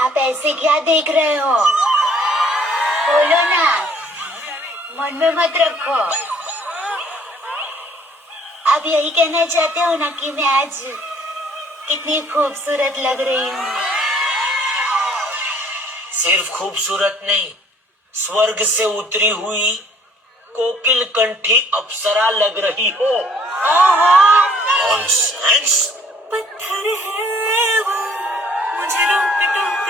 आप ऐसे क्या देख रहे हो? बोलो ना, मन में मत रखो। आप यही कहना चाहते हो ना कि मैं आज कितनी खूबसूरत लग रही हूँ? सिर्फ खूबसूरत नहीं, स्वर्ग से उतरी हुई कोकिल कंठी अप्सरा लग रही हो। नॉनसेंस। पत्थर है वो, मुझे रोक टोक